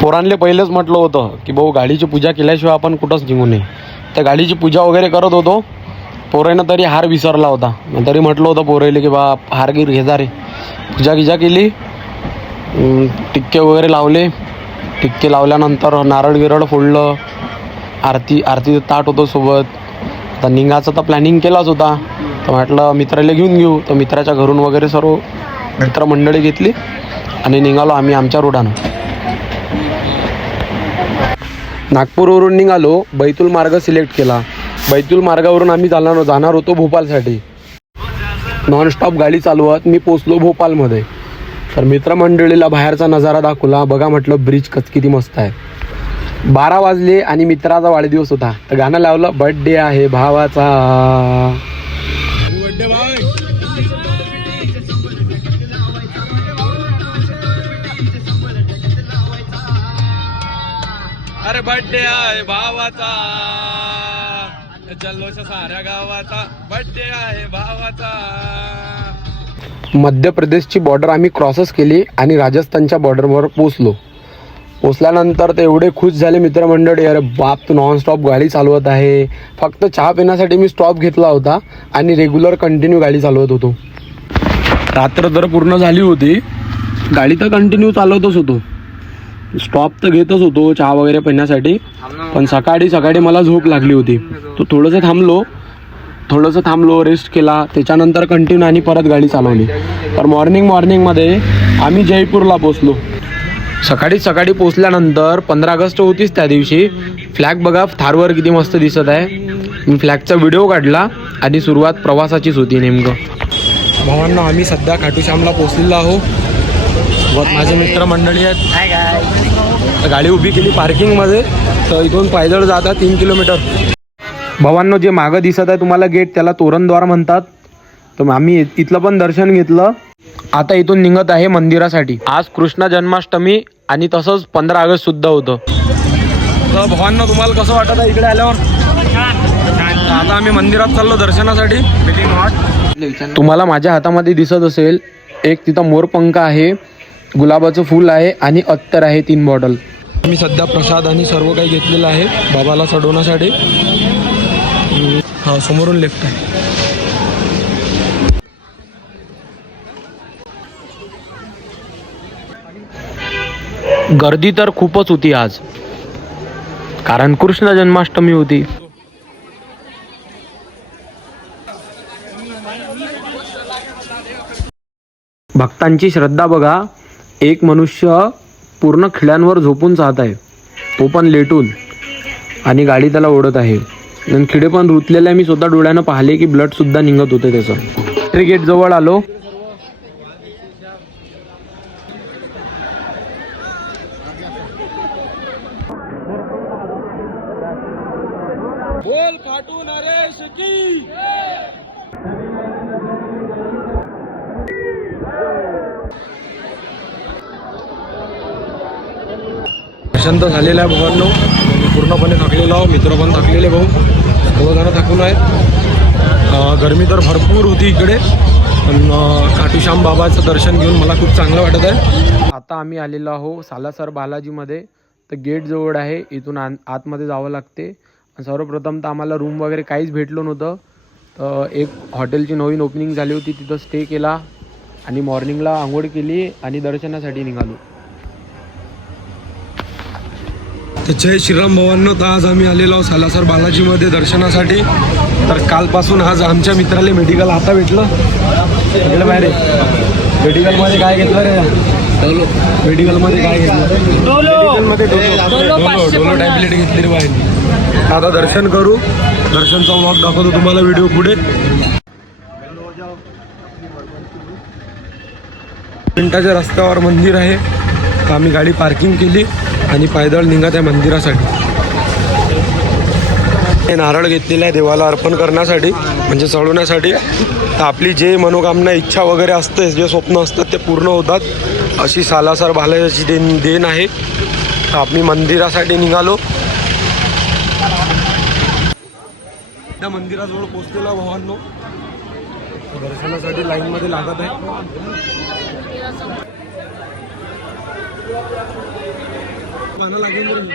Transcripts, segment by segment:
पोरांले पहिलेच म्हटलं होतं की भाऊ गाडीची पूजा केल्याशिवाय आपण कुठंच निघू नये. त्या गाडीची पूजा वगैरे करत होतो. पोरानं तरी हार विसरला होता. मी तरी म्हटलं होतं पोरायले की बा हारगीर घे जा रे. पूजा गिजा केली, टिक्के वगैरे लावले. टिक्के लावल्यानंतर नारळ गिरळ फोडलं. आरतीचं ताट होतं सोबत. आता निघायचं तर प्लॅनिंग केलाच होता. तर म्हटलं मित्राला घेऊन घेऊ. तर मित्राच्या घरून वगैरे सर्व मित्रमंडळी घेतली आणि निघालो आम्ही आमच्या रोडानं. नागपूरवरून निघालो. बैतूल मार्ग सिलेक्ट केला. बैतूल मार्गावरून आम्ही जाणार होतो भोपाळसाठी. नॉनस्टॉप गाडी चालवत मी पोचलो भोपाळमध्ये. तर मित्रमंडळीला बाहेरचा नजारा दाखवला. बघा म्हटलं ब्रिज किती मस्त आहे. 12 वाजले आणि मित्राचा वाढदिवस होता. तर गाणं लावलं, बर्थडे आहे भावाचा. अरे बर्थडे आहे भावाचा, जल्लोष साऱ्या गावाचा. बर्थडे आहे भावाचा. मध्य प्रदेशची बॉर्डर आम्ही क्रॉसच केली आणि राजस्थानच्या बॉर्डरवर पोचल्यानंतर ते एवढे खुश झाले मित्रमंडळी. अरे बाप, तू नॉनस्टॉप गाडी चालवत आहे. फक्त चहा पिण्यासाठी मी स्टॉप घेतला होता आणि रेग्युलर कंटिन्यू गाडी चालवत होतो. रात्र तर पूर्ण झाली होती. गाडी तर कंटिन्यू चालवतच होतो. स्टॉप तर घेतच होतो चहा वगैरे पिण्यासाठी. पण सकाळी मला झोप लागली होती. तो थोडंसं थांबलो, रेस्ट केला. त्याच्यानंतर कंटिन्यू आणि परत गाडी चालवली. तर मॉर्निंगमध्ये आम्ही जयपूरला पोचलो. सकाळी पोचल्यानंतर 15 ऑगस्ट होतीच त्या दिवशी. फ्लॅग बघा थारवर किती मस्त दिसत आहे. मी फ्लॅगचा व्हिडिओ काढला आणि सुरुवात प्रवासाचीच होती नेमकं. भावांना आम्ही सध्या खाटूश्यामला पोचलेलो आहोत व माझे मित्रमंडळी आहेत. गाडी उभी केली पार्किंगमध्ये. तर इथून पायदळ जातात 3 किलोमीटर. भावांनो, जे मागं दिसत आहे तुम्हाला गेट, त्याला तोरणद्वार म्हणतात. तर आम्ही इथलं पण दर्शन घेतलं. आता इथून निघत आहे मंदिरासाठी. आज कृष्ण जन्माष्टमी आणि तसंच 15 ऑगस्ट सुद्धा होतं. तर भावांनो, तुम्हाला कसं वाटत आहे इकडे आल्यावर? आता आम्ही मंदिरात चाललो दर्शनासाठी. तुम्हाला माझ्या हातामध्ये दिसत असेल एक तिथं मोरपंख आहे, गुलाबाचं फूल आहे आणि अत्तर आहे 3 बॉटल. मी सध्या प्रसाद आणि सर्व काही घेतलेलं आहे बाबाला चढवण्यासाठी. हा समोरून लेफ्ट आहे. गर्दी तर खूपच होती आज, कारण कृष्ण जन्माष्टमी होती. भक्तांची श्रद्धा बघा. एक मनुष्य पूर्ण खिळ्यांवर झोपून जात आहे, तो पण लेटून, आणि गाडी त्याला ओढत आहे. आणि खिडे पण रुतलेले मी स्वतः डोळ्यानं पाहिले की ब्लड सुद्धा निघत होते त्याचं. एंट्री गेट जवळ आलो. बोल खाटू नरेश की. दर्शन तर झालेलं आहे भावांनो. पूर्णपणे थकलेलो आहो. मित्र पण थकलेले भाऊ, सर्वजण थकून आहेत. गरमी तर भरपूर होती इकडे, पण खाटूश्याम बाबाचं दर्शन घेऊन मला खूप चांगलं वाटत आहे. आता आम्ही आलेलो आहो सालासर बालाजीमध्ये. तर गेट जवळ आहे, इथून आतमध्ये जावं लागते. सर्वप्रथम तर आम्हाला रूम वगैरे काहीच भेटलं नव्हतं. तर एक हॉटेलची नवीन ओपनिंग झाली होती, तिथं स्टे केला आणि मॉर्निंगला आंघोळ केली आणि दर्शनासाठी निघालो. तर जय श्रीराम भावांनो. तर आज आम्ही आलेलो आहोत सालासर बालाजीमध्ये दर्शनासाठी. तर कालपासून आज आमच्या मित्राला मेडिकल आता भेटलं. इकडे बाहेर मेडिकलमध्ये काय घेतलं रे? मेडिकलमध्ये काय घेतलं? डोलो टॅब्लेट घेतली रे बाहेर. आता दर्शन करू. दर्शनचा व्लॉग दाखवतो तुम्हाला व्हिडिओ पुढे. मिनिटाच्या रस्त्यावर मंदिर आहे. तर आम्ही गाडी पार्किंग केली आणि पायदळ निघत आहे मंदिरासाठी. हे नारळ घेतलेलं आहे देवाला अर्पण करण्यासाठी, म्हणजे चढवण्यासाठी. तर आपली जे मनोकामना, इच्छा वगैरे असते, जे स्वप्न असतात ते पूर्ण होतात, अशी सालासर बालाजीची देण आहे. तर आम्ही मंदिरासाठी निघालो. त्या मंदिराजवळ पोचलेला भावांनो. दर्शनासाठी लाईनमध्ये लागत आहे. पाना लागून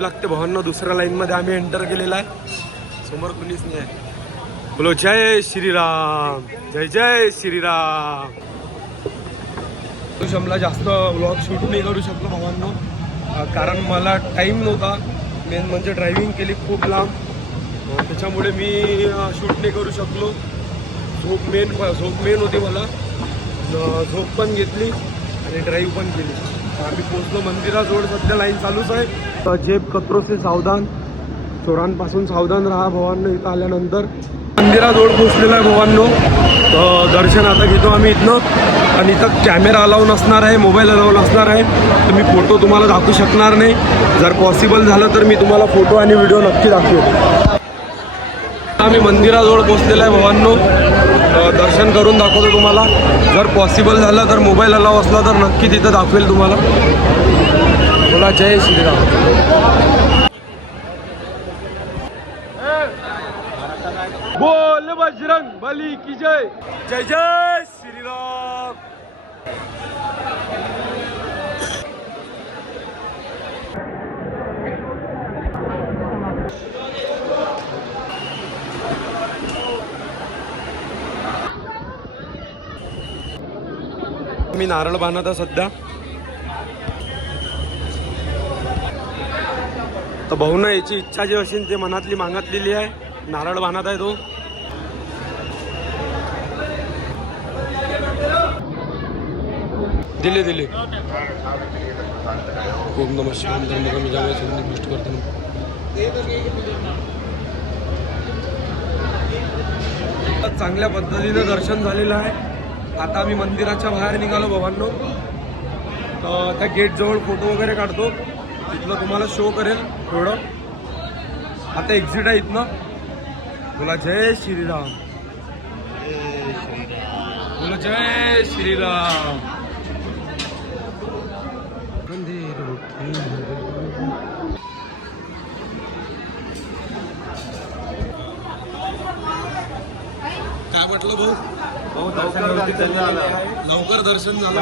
लागते भावांना. दुसऱ्या लाईन मध्ये आम्ही एंटर केलेला आहे. समोर कुणीच नाही आहे. बोलो जय श्रीराम, जय जय श्रीराम. शमला जास्त व्लॉग शूट नाही करू शकलो भावांनो, कारण मला टाईम नव्हता. मेन म्हणजे ड्रायव्हिंग केली खूप लांब, त्याच्यामुळे मी शूट नाही करू शकलो. झोप मेन होती मला. झोप पण घेतली आणि ड्राईव्ह पण केली. आम्ही पोचलो मंदिराजवळ. सध्या लाईन चालूच आहे. जेब कचरो से सावधान, चोरांपासून सावधान राहा भावांनो. इथं आल्यानंतर मंदिराजवळ पोचलेलं आहे भावांनो. दर्शन आता घेतो आम्ही इथनं. आणि इथं कॅमेरा अलाव नसणार आहे, मोबाईल अलाव नसणार आहे, तर मी फोटो तुम्हाला दाखवू शकणार नाही. जर पॉसिबल झालं तर मी तुम्हाला फोटो आणि व्हिडिओ नक्की दाखवतो. आम्ही मंदिराजवळ पोचलेलं आहे भावांनो. दर्शन करून दाखवतो तुम्हाला. जर पॉसिबल झालं तर मोबाईल अलाव असला तर नक्की तिथं दाखवेल तुम्हाला. बोला जय श्रीराम. बोल बजरंग बली की जय. जय जय श्रीराम. मी नारळ बांधत आहे सध्या. तर भाऊन याची इच्छा जी असेल ते मनातली मागतलेली आहे. नारळ बांधत आहे तो. दिले दिले. ओम नमः शिवाय. मी जाऊया संधी गोष्ट करतो. चांगल्या पद्धतीने दर्शन झालेलं आहे. आता आम्ही मंदिराच्या बाहेर निघालो भावांनो. त्या गेट जवळ फोटो वगैरे काढतो. तिथलं तुम्हाला शो करेल थोडं. आता एक्झिट आहे इथनं. बोला जय श्रीराम. बोला जय श्रीराम. काय म्हटलं भाऊ? लवकर दर्शन झालं.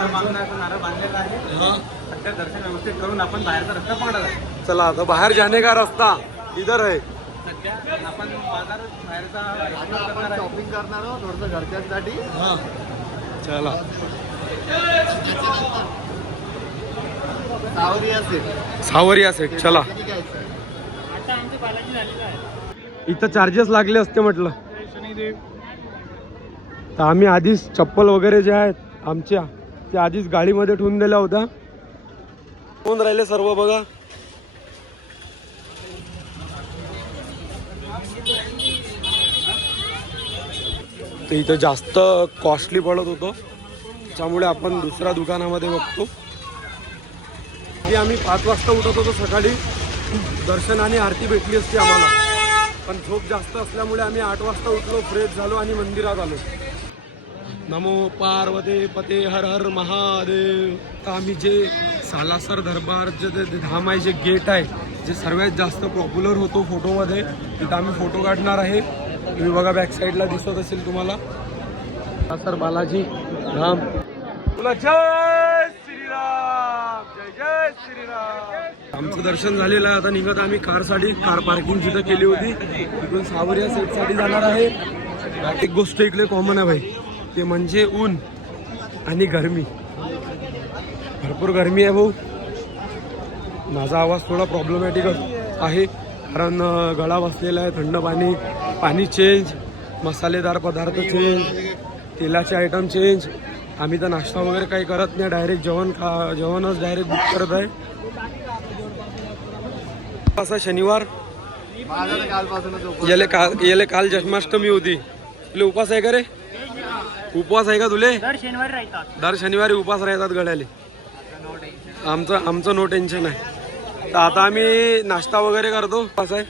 दर्शन व्यवस्थित करून आपण बाहेरचा रस्ता पकडला. चला आता बाहेर जाने का रस्ता इधर आहे. सध्या आपण बाजार बाहेरचा शॉपिंग करणार आहोत थोडंसं घरच्यांसाठी. हा चला. सावरिया सेट चला. इथं चार्जेस लागले असते म्हटलं. तर आम्ही आधीच चप्पल वगैरे जे आहेत आमच्या त्या आधीच गाडीमध्ये ठेवून दिल्या होत्या. कोण राहिले सर्व बघा. ते इथं जास्त कॉस्टली पडत होतं, त्यामुळे आपण दुसऱ्या दुकानामध्ये बघतो. आम्ही 5 वाजता उठत होतो सकाळी. दर्शन आणि आरती भेटली असती आम्हाला, पण झोप जास्त असल्यामुळे आम्ही 8 वाजता उठलो, फ्रेश झालो आणि मंदिरात आलो. नमो पार्वती पते हर हर महादेव. तर आम्ही जे सालासर दरबारचे जे धाम आहे, जे गेट आहे, जे सर्वात जास्त पॉप्युलर होतो फोटोमध्ये, तिथं आम्ही फोटो काढणार आहे. तुम्ही बघा बॅक साईडला दिसत असेल तुम्हाला सालासर बालाजी धाम. तुला जय श्रीराम, जय जय श्रीराम. आमचं दर्शन झालेलं आहे. आता निघत आम्ही कारसाठी. कार पार्किंग जिथं केली होती तिथून सावरिया सेटसाठी जाणार आहे. एक गोष्ट इकडे कॉमन आहे भाई, ते म्हणजे ऊन आणि गरमी. भरपूर गरमी आहे भाऊ. माझा आवाज थोडा प्रॉब्लेमॅटिक आहे, कारण गळा बसलेला आहे. थंड पाणी चेंज, मसालेदार पदार्थ चेंज, तेलाचे आयटम चेंज. आम्ही तर नाश्ता वगैरे काही करत नाही, डायरेक्ट जेवणच डायरेक्ट बुक करत आहे. असा शनिवार येले काल जन्माष्टमी होती. तुला उपास आहे का रे? उपवास आहे का तुले? दर शनिवारी उपास राहतात गड्याले. आमचं नो टेन्शन आहे. तर आता आम्ही नाश्ता वगैरे करतो. उपास आहे.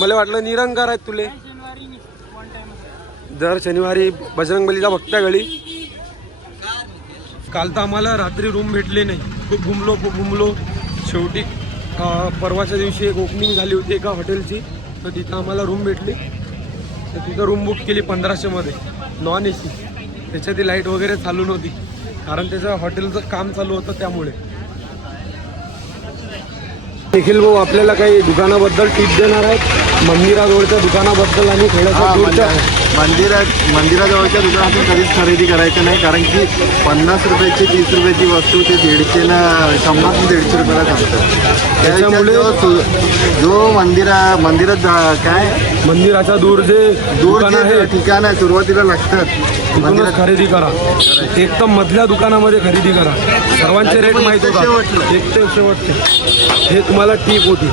मला वाटलं निरंकार आहेत तुले. दर शनिवारी बजरंगबलीचा भक्त गळी. काल तर आम्हाला रात्री रूम भेटले नाही. खूप घुमलो. शेवटी परवाच्या दिवशी एक ओपनिंग झाली होती एका हॉटेलची, तर तिथं आम्हाला रूम भेटली. तर तिथं रूम बुक केली 1500मध्ये, नॉन AC. त्याच्यात ती लाईट वगैरे चालू नव्हती कारण त्याचं हॉटेलचं काम चालू होतं त्यामुळे. निखिल भाऊ आपल्याला काही दुकानाबद्दल टिप देणार आहेत, मंदिराजवळच्या दुकानाबद्दल आणि थोड्याशा दूरच्या. मंदिराजवळच्या दुकानातून कधीच खरेदी करायचं नाही, कारण की 50 रुपयाची 30 रुपयाची वस्तू ते 150 100 ते 150 रुपयाला सांगतात. त्याच्यामुळे जो मंदिरात काय मंदिराच्या दूर जे दुकान आहे ठिकाण आहे सुरुवातीला लागतात तिथूनच खरेदी करा. एकदम मधल्या दुकानामध्ये खरेदी करा. सर्वांचे रेट माहीत होतात, एक ते शेवटचे. हे तुम्हाला टीप होती.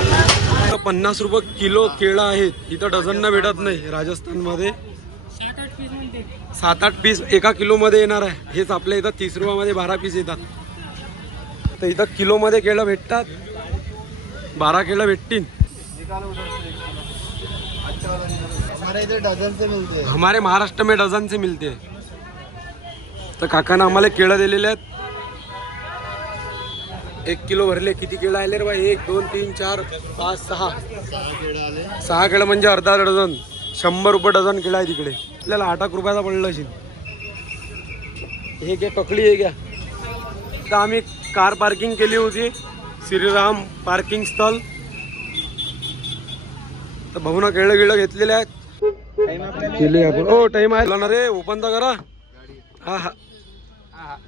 50 रुपये किलो केळं आहेत. इथं डझननं भेटत नाही. राजस्थानमध्ये 7-8 पीस एका किलोमध्ये येणार आहे. हेच आपल्या इथं 30 रुपयामध्ये 12 पीस येतात. तर इथं किलोमध्ये केळं भेटतात, 12 केळं भेटतील. हमारे इधर डझन से मिलते हैं. हमारे महाराष्ट्र में डझन से मिलते हैं. तर काकानं आम्हाला केळं दिलेले आहेत. 1 किलो भरले. किती केळं आले रे बाई? 1 2 3 4 5 6 केळं म्हणजे अर्धा डझन. 100 रुपये डझन केळं आहे तिकडे. आपल्याला 8 रुपयाचा पडलं असेल. हे घ्या टकली, हे घ्या. तर आम्ही कार पार्किंग केली होती श्रीराम पार्किंग स्थळ. तर भाऊना केळं गिळं घेतलेले आहेत. केले आपण. ओ टाइम आहे ना रे, ओपन तर करा. हा हा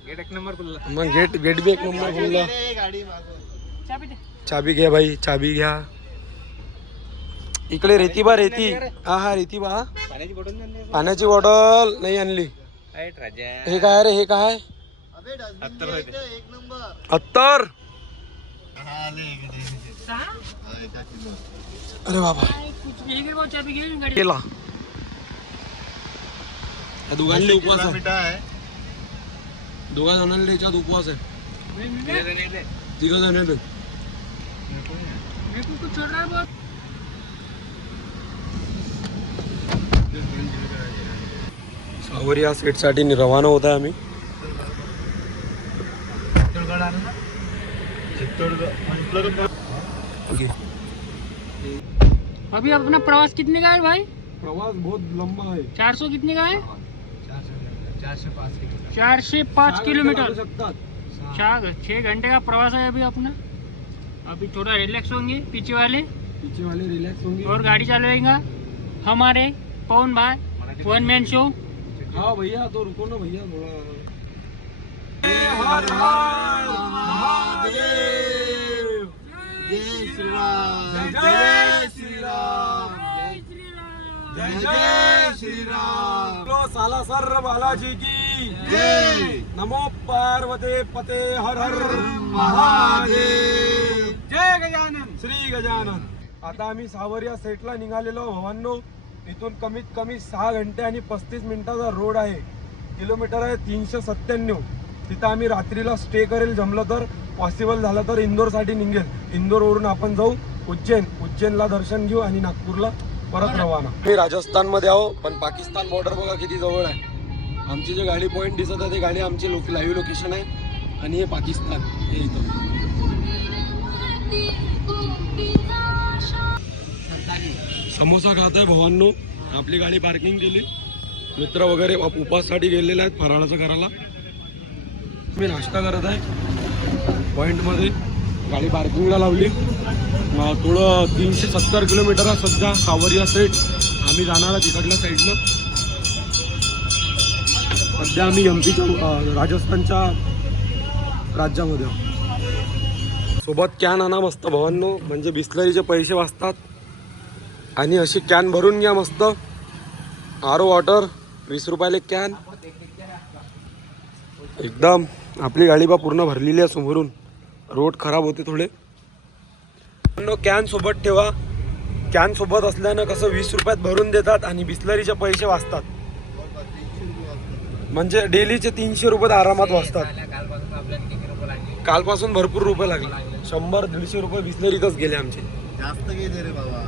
गेट 1 नंबर खुल्ला. मग गेट बी 1 नंबर खुल्ला. चाबी घ्या भाई, चाबी घ्या. इकडे रेती बा, रेती. हा हा रेती बा. पाण्याची बॉटल नाही आणली. हे काय रे, हे काय? 70. अरे बाबा केला. दोघांना उपवास आहे. दोघा जणांना याच्यात उपवास आहे. 3 जण. सावरी या सेटसाठी रवाना होत आहे आम्ही. अभी अपना प्रवास कितने का है भाई? प्रवास बहुत लंबा है. 400 कितने का है? 405 किलोमीटर. 6 घंटे का प्रवास है अभी अपना. अभी थोड़ा रिलैक्स होंगे पीछे वाले रिलैक्स होंगे और गाड़ी चलाएगा हमारे पवन भाई. 1 मैन शो. हाँ भैया, तो रुको ना भैया थोड़ा. जय श्री राम. जय श्री राम. जय श्री राम. साला सर बालाजी की जय. नमो पार्वते पते हर हर महादेव. जय गजानन. श्री गजानन. आता आम्ही सावरिया सेटला निघालेलो भावांनो. इथून कमीत कमी 6 घंटे आणि 35 मिनिटाचा रोड आहे. किलोमीटर आहे 397. तिथं आम्ही रात्रीला स्टे करेल. जमलं तर, पॉसिबल झालं तर इंदोरसाठी निघेल. इंदोरवरून आपण जाऊ उज्जैनला दर्शन घेऊ आणि नागपूरला परत रवाना. मी राजस्थानमध्ये आहो, पण पाकिस्तान बॉर्डर बघा किती जवळ आहे. आमची जे गाडी पॉईंट दिसत आहे ते गाडी आमची लाईव्ह लोकेशन आहे. आणि हे पाकिस्तान, हे इथं. समोसा खात आहे भावांनो. आपली गाडी पार्किंग केली. मित्र वगैरे उपाससाठी गेलेले आहेत फराळाचं करायला. मी नाश्ता करत आहे पॉईंटमध्ये. गाडी पार्किंगला लावली. थोडं 370 किलोमीटर आहे सध्या सावरिया सेट. आम्ही जाणार आहे तिकडल्या साईडनं. सध्या आम्ही एमपीच्या राजस्थानच्या राज्यामध्ये आहोत. सोबत कॅन आणा मस्त भावांनो, म्हणजे बिस्लरीचे पैसे वाचतात. आणि अशी कॅन भरून घ्या मस्त. आरो वॉटर 20 रुपयाला कॅन. एकदम आपली गाडी बा पूर्ण भरलेली आहे समोरून. रोड खराब होते थोडे. कॅन सोबत ठेवा. कॅन सोबत असल्यानं कसं 20 रुपयात भरून देतात आणि बिस्लरीचे पैसे वाचतात. म्हणजे डेलीचे 300 रुपये आरामात वाचतात. कालपासून भरपूर रुपये लागले. 100-150 रुपये बिस्लरीतच गेले आमचे. जास्त गेले रे बाबा.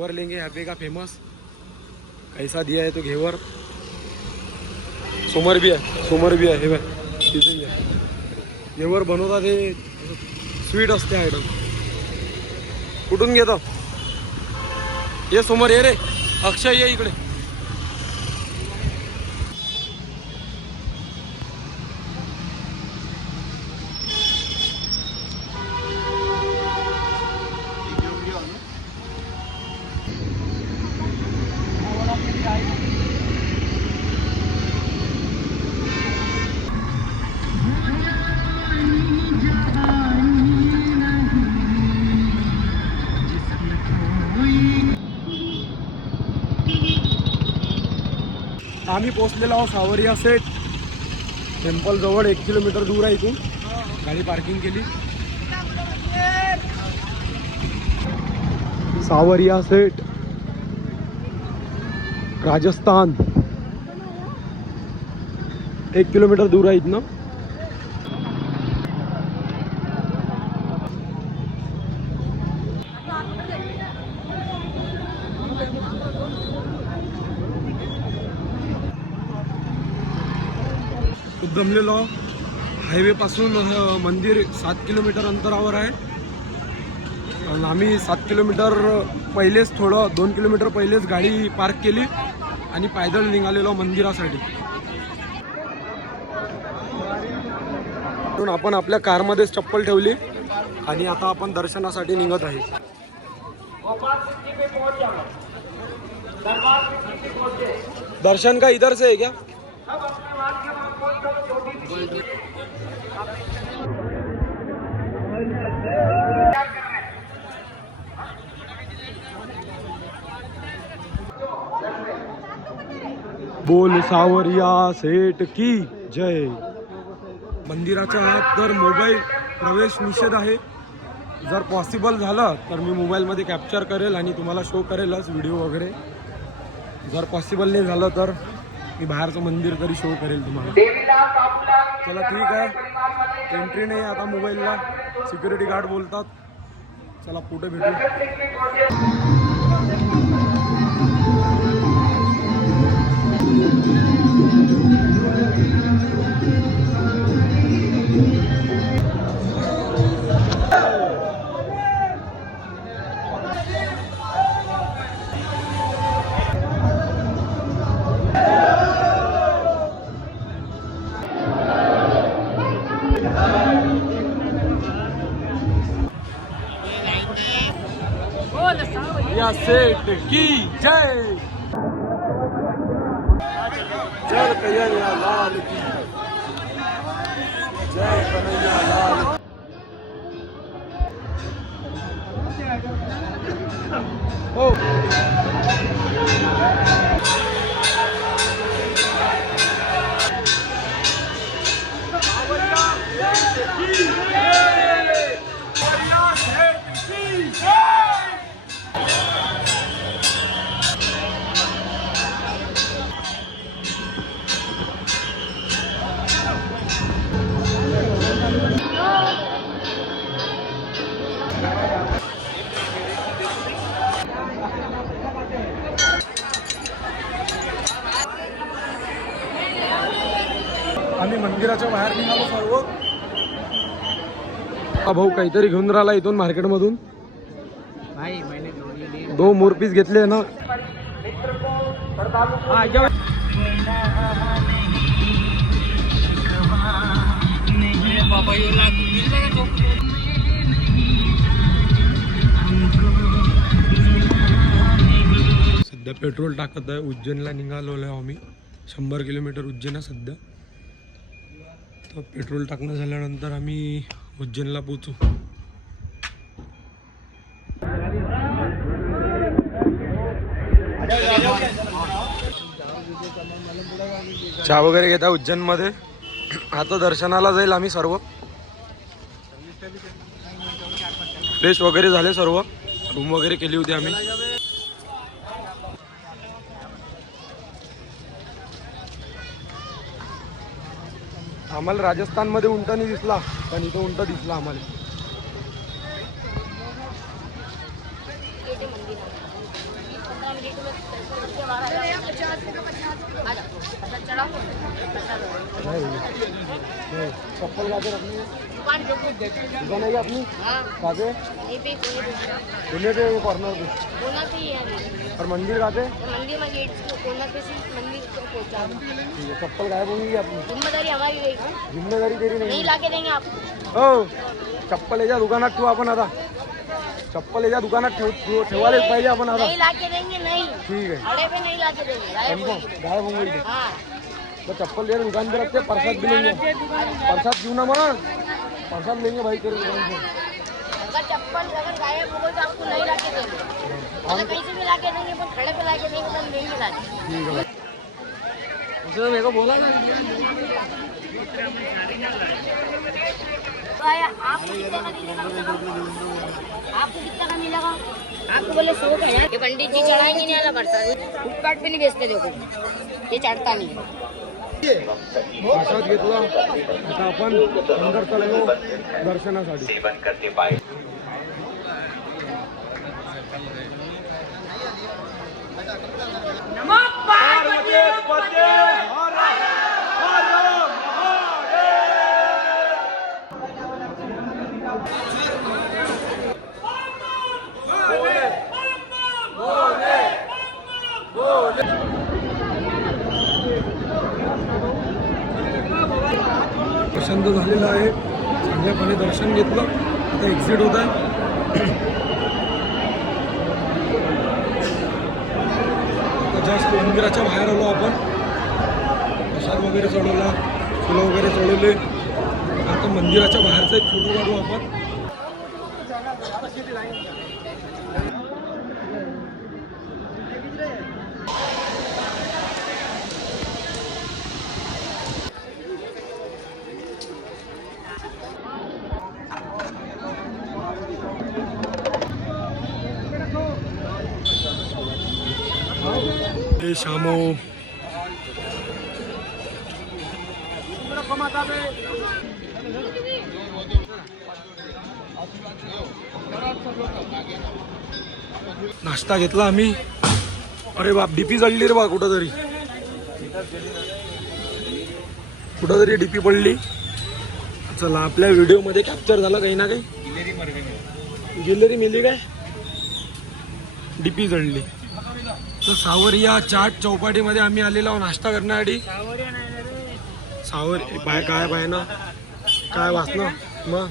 घेवर लेंगे यहाँ पे का फेमस कैसा दिया है तो घेवर समोर भी आहे हे बघ तिथे घेवर बनवतात हे स्वीट असते आयटम कुठून घेतो ये समोर ये रे अक्षय ये इकडे आम्ही पोहोचलेलो आहोत सावरिया सेट टेम्पल जवळ 1 किलोमीटर दूर आहे इथून गाडी पार्किंग केली सावरिया सेट राजस्थान 1 किलोमीटर दूर आहे इथनं जमलेलो हायवे पासून मंदिर 7 किलोमीटर अंतरावर आहे आणि आम्ही 7 किलोमीटर पहिलेच थोडं 2 किलोमीटर पहिलेच गाडी पार्क केली आणि पायदळ निघालेलो मंदिरासाठी म्हणून आपण आपल्या कारमध्येच चप्पल ठेवली आणि आता आपण दर्शनासाठी निघत आहे दर्शन का इधर से है क्या बोल सावरिया सेठ की जय मंदिराच्या आत तर मोबाईल प्रवेश निषेध आहे जर पॉसिबल झालं तर मी मोबाईलमध्ये कॅप्चर करेल आणि तुम्हाला शो करेलच व्हिडिओ वगैरे जर पॉसिबल नाही झालं तर मी बाहेरचं मंदिर तरी शो करेल तुम्हाला चला ठीक आहे एंट्री नाही आता मोबाईलला सिक्युरिटी गार्ड बोलतात चला पुढे भेटू या सेठ की जय जय कन्हैया लाल की जय कन्हैया लाल हो आम्ही मंदिराच्या बाहेर निघालो सर्व हा भाऊ काहीतरी घेऊन राहिला इथून मार्केटमधून 2 मोरपीस घेतले ना सध्या पेट्रोल टाकत आहे उज्जैनला निघालो आहे आम्ही 100 किलोमीटर उज्जैन आहे सध्या तर पेट्रोल टाकणं झाल्यानंतर आम्ही उज्जैनला पोहोचू चहा वगैरे घेता उज्जैनमध्ये आता दर्शनाला जाईल आम्ही सर्व फ्रेश वगैरे झाले सर्व रूम वगैरे केली होती आम्ही आम्हाला राजस्थानमध्ये उंट नाही दिसला पण इथं उंट दिसला आम्हाला चप्पल काते रखनी है दुकान है क्या अपनी काते दुनिया के कॉर्नर पे और मंदिर काते मंदिर में गेट कोना पे से मंदिर को पहुंचा ठीक है चप्पल गायब होंगी अपनी जिम्मेदारी हमारी रहेगी जिम्मेदारी तेरी नहीं नहीं लाके देंगे आपको हो चप्पल याच्या दुकानात ठेवू आपण आता चप्पल याच्या दुकानात ठेवायलाच पाहिजे आपण आता नहीं लाके देंगे नहीं ठीक है अड़े पे नहीं लाके देंगे गायब कन्फर्म होगी। गायब होंगे हाँ तो चप्पल ले दुकान पे रखते प्रसाद भी लेंगे प्रसाद क्यों ना मना प्रसाद लेंगे भाई तेरे दुकान से अगर चप्पल अगर गायब हो गई तो आपको नहीं लाके देंगे अगर कहीं से भी लाके देंगे पर खड़े पे लाके देंगे तो हम नहीं लाके ठीक है उसे मेरे को बोला ना आपको कितना का मिलेगा आपको कितना का मिलेगा आपको बोले 100 का यार ये पंडित जी चढ़ाएंगे नहीं वाला प्रसाद फ्लिपकार्ट पे नहीं बेचते देखो ये चढ़ता नहीं है प्रसाद घेतला आता आपण अंदर चाललो दर्शनासाठी दर्शन तर झालेलं आहे चांगल्यापणे दर्शन घेतलं आता एक्झिट होत आहे आता जस्ट मंदिराच्या बाहेर आलो आपण प्रसाद वगैरे चढवला फुलं वगैरे चढवले आता मंदिराच्या बाहेरचा एक फोटो काढू आपण शामो नाश्ता घेतला आम्ही अरे बाप डीपी जळली रे बा कुठंतरी डीपी पडली चला आपल्या व्हिडिओ मध्ये कॅप्चर झालं काही ना काही गिलेरी मिली काय डीपी जळली तर सावरिया चाट चौपाटीमध्ये आम्ही आलेलो नाश्ता करण्यासाठी सावर बाय काय बाय ना काय वाचना मग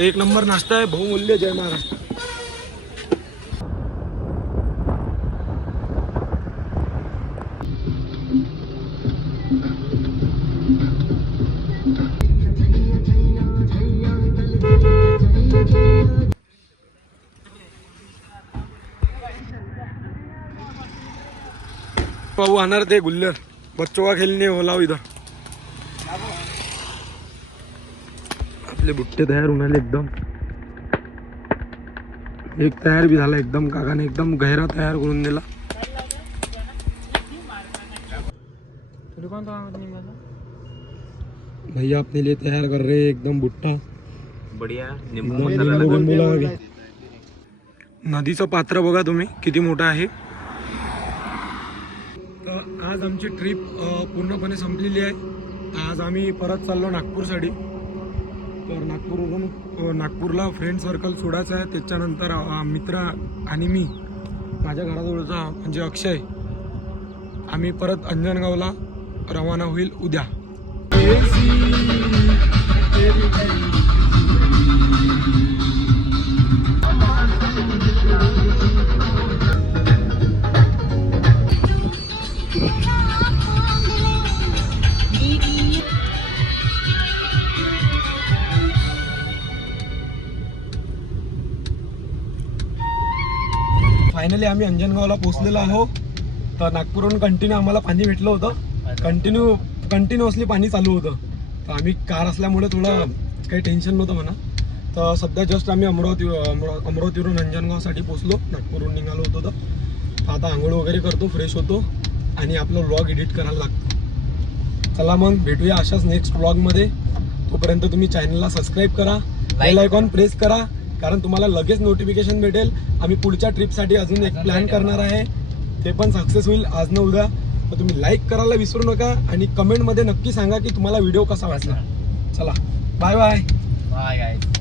एक नंबर नाश्ता आहे बहुमूल्य जय महाराष्ट्र पाहू आणार ते गुल्लर बच्चों का खेलने होला इधर आपले बुट्टे तयार होऊन आले एकदम एक तयार भी झाला एकदम काकाने एकदम गहरा तयार करून दिला भैया अपने लिए तैयार कर रहे हैं एकदम बुट्टा बढ़िया नदीचं पात्र बघा तुम्ही किती मोठं आहे आज आमची ट्रिप पूर्णपणे संपलेली आहे आज आम्ही परत चाललो नागपूरसाठी तर नागपूरला फ्रेंड सर्कल सोडायचं आहे त्याच्यानंतर मित्र आणि मी माझ्या घराजवळचा म्हणजे अक्षय आम्ही परत अंजनगावला रवाना होईल उद्या फायनली आम्ही अंजनगावला पोहोचलेलो आहोत तर नागपूरहून कंटिन्यू आम्हाला पाणी भेटलं होतं कंटिन्युअसली पाणी चालू होतं तर आम्ही कार असल्यामुळे थोडं काही टेन्शन नव्हतं म्हणा तर सध्या जस्ट आम्ही अमरावतीवरून अंजनगावसाठी पोहोचलो नागपूरहून निघालो होतो तर आता आंघोळ वगैरे करतो फ्रेश होतो आणि आपलं व्लॉग एडिट करायला लागतो चला मग भेटूया अशाच नेक्स्ट व्लॉगमध्ये तोपर्यंत तुम्ही चॅनलला सबस्क्राईब करा बेल आयकॉन प्रेस करा कारण तुम्हाला लगेच नोटिफिकेशन भेटेल. आम्ही पुढच्या ट्रिपसाठी अजून एक प्लॅन करणार आहे, ते पण सक्सेस होईल आज न उद्या. तर तुम्ही लाईक करायला विसरू नका आणि कमेंटमध्ये नक्की सांगा की तुम्हाला व्हिडिओ कसा वाटला. चला बाय बाय. Bye guys.